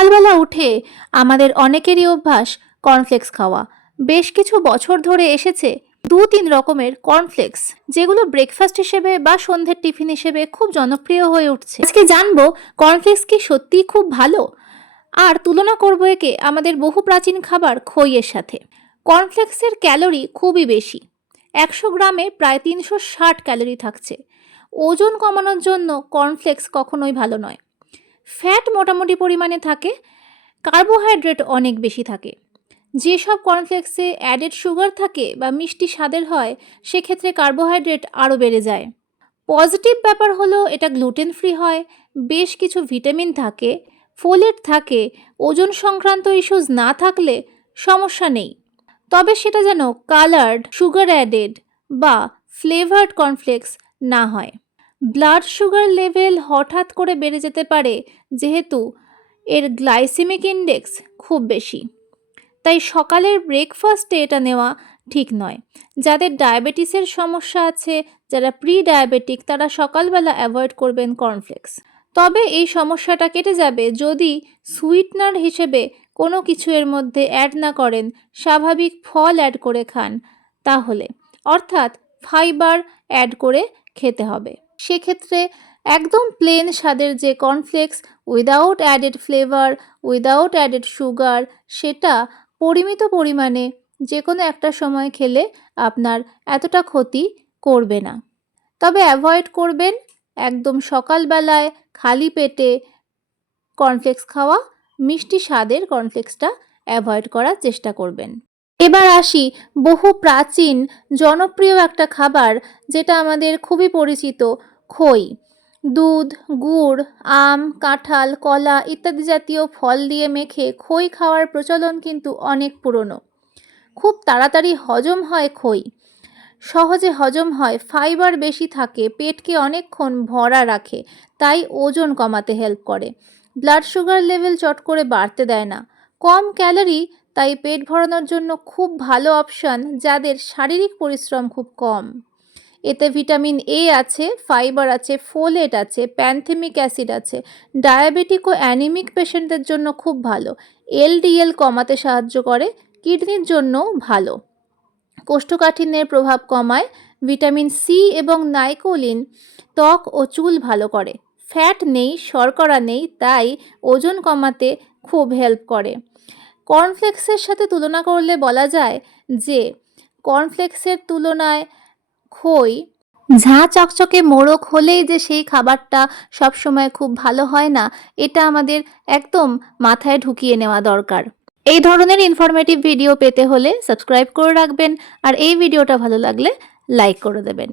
সকালবেলা উঠে আমাদের অনেকেরই অভ্যাস কর্নফ্লেক্স খাওয়া। বেশ কিছু বছর ধরে এসেছে 2-3 রকমের কর্নফ্লেক্স, যেগুলো ব্রেকফাস্ট হিসেবে বা সন্ধ্যের টিফিন হিসেবে খুব জনপ্রিয় হয়ে উঠছে। আজকে জানবো কর্নফ্লেক্স কি সত্যিই খুব ভালো, আর তুলনা করবো একে আমাদের বহু প্রাচীন খাবার খইয়ের সাথে। কর্নফ্লেক্সের ক্যালোরি খুবই বেশি, 100 গ্রামে প্রায় 360 ক্যালোরি থাকছে। ওজন কমানোর জন্য কর্নফ্লেক্স কখনোই ভালো নয়। ফ্যাট মোটামুটি পরিমাণে থাকে, কার্বোহাইড্রেট অনেক বেশি থাকে। যেসব কর্নফ্লেক্সে অ্যাডেড সুগার থাকে বা মিষ্টি স্বাদের হয়, সেক্ষেত্রে কার্বোহাইড্রেট আরও বেড়ে যায়। পজিটিভ ব্যাপার হলো এটা গ্লুটেন ফ্রি হয়, বেশ কিছু ভিটামিন থাকে, ফোলেট থাকে। ওজন সংক্রান্ত ইস্যুস না থাকলে সমস্যা নেই। তবে সেটা যেন কালার্ড, সুগার অ্যাডেড বা ফ্লেভার্ড কর্নফ্লেক্স না হয়। ব্লাড সুগার লেভেল হঠাৎ করে বেড়ে যেতে পারে, যেহেতু এর গ্লাইসেমিক ইন্ডেক্স খুব বেশি। তাই সকালের ব্রেকফাস্টে এটা নেওয়া ঠিক নয়। যাদের ডায়াবেটিসের সমস্যা আছে, যারা প্রি ডায়াবেটিক, তারা সকালবেলা অ্যাভয়েড করবেন কর্নফ্লেক্স। তবে এই সমস্যাটা কেটে যাবে যদি সুইটনার হিসেবে কোনো কিছু এর মধ্যে অ্যাড না করেন, স্বাভাবিক ফল অ্যাড করে খান, তাহলে অর্থাৎ ফাইবার অ্যাড করে খেতে হবে। সেক্ষেত্রে একদম প্লেন স্বাদের যে cornflakes without added flavour, without added sugar, সেটা পরিমিত পরিমাণে যে কোনো একটা সময় খেলে আপনার এতটা ক্ষতি করবে না। তবে অ্যাভয়েড করবেন একদম সকালবেলায় খালি পেটে কর্নফ্লেক্স খাওয়া। মিষ্টি স্বাদের কর্নফ্লেক্সটা অ্যাভয়েড করার চেষ্টা করবেন। এবার আসি বহু প্রাচীন জনপ্রিয় একটা খাবার, যেটা আমাদের খুবই পরিচিত, খই। দুধ, গুড়, আম, কাঁঠাল, কলা ইত্যাদি জাতীয় ফল দিয়ে মেখে খই খাওয়ার প্রচলন কিন্তু অনেক পুরনো। খুব তাড়াতাড়ি হজম হয় খই, সহজে হজম হয়, ফাইবার বেশি থাকে, পেটকে অনেকক্ষণ ভরা রাখে, তাই ওজন কমাতে হেল্প করে। ব্লাড সুগার লেভেল চট করে বাড়তে দেয় না। কম ক্যালোরি, তাই পেট ভরানোর জন্য খুব ভালো অপশান যাদের শারীরিক পরিশ্রম খুব কম। এতে ভিটামিন এ আছে, ফাইবার আছে, ফোলেট আছে, প্যান্থেমিক অ্যাসিড আছে। ডায়াবেটিক ও অ্যানিমিক পেশেন্টদের জন্য খুব ভালো। এলডিএল কমাতে সাহায্য করে, কিডনির জন্যও ভালো। কোষ্ঠকাঠিন্যের প্রভাব কমায়। ভিটামিন সি এবং নাইকোলিন ত্বক ও চুল ভালো করে। ফ্যাট নেই, শর্করা নেই, তাই ওজন কমাতে খুব হেল্প করে। কর্নফ্লেক্সের সাথে তুলনা করলে বলা যায় যে কর্নফ্লেক্সের তুলনায় খই ঝাঁ চকচকে মোড়ক হলেই যে সেই খাবারটা সবসময় খুব ভালো হয় না, এটা আমাদের একদম মাথায় ঢুকিয়ে নেওয়া দরকার। এই ধরনের ইনফরমেটিভ ভিডিও পেতে হলে সাবস্ক্রাইব করে রাখবেন, আর এই ভিডিওটা ভালো লাগলে লাইক করে দেবেন।